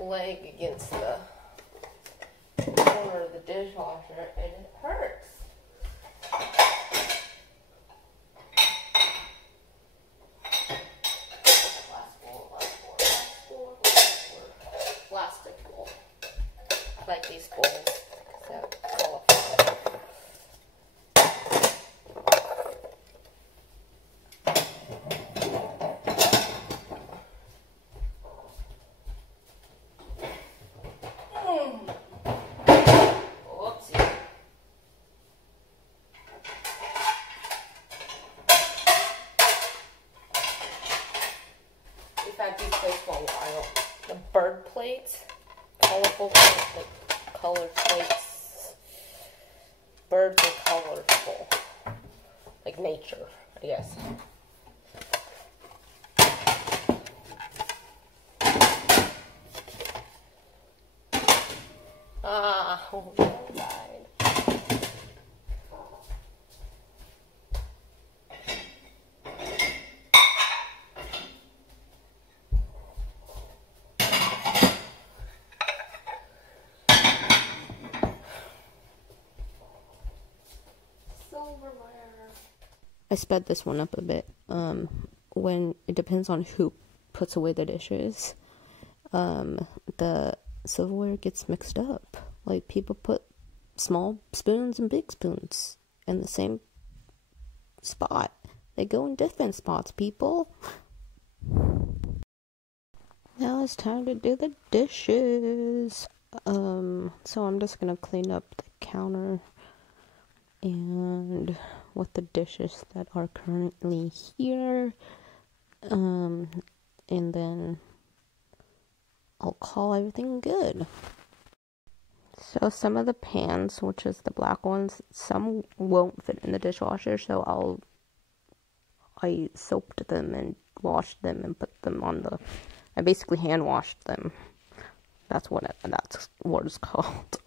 leg against the corner of the dishwasher and it hurts. Plastic bowl. I like these bowls because they're colorful. We've had these plates for a while. The bird plates, colorful plates, like colored plates. Birds are colorful, like nature, I guess. Ah, oh no, died. I sped this one up a bit. When it depends on who puts away the dishes, the silverware gets mixed up. Like, people put small spoons and big spoons in the same spot. They go in different spots, people. Now it's time to do the dishes. So I'm just gonna clean up the counter and with the dishes that are currently here, and then I'll call everything good. So some of the pans, which is the black ones, some won't fit in the dishwasher, so I soaped them and washed them and put them on I basically hand washed them. That's what it's called.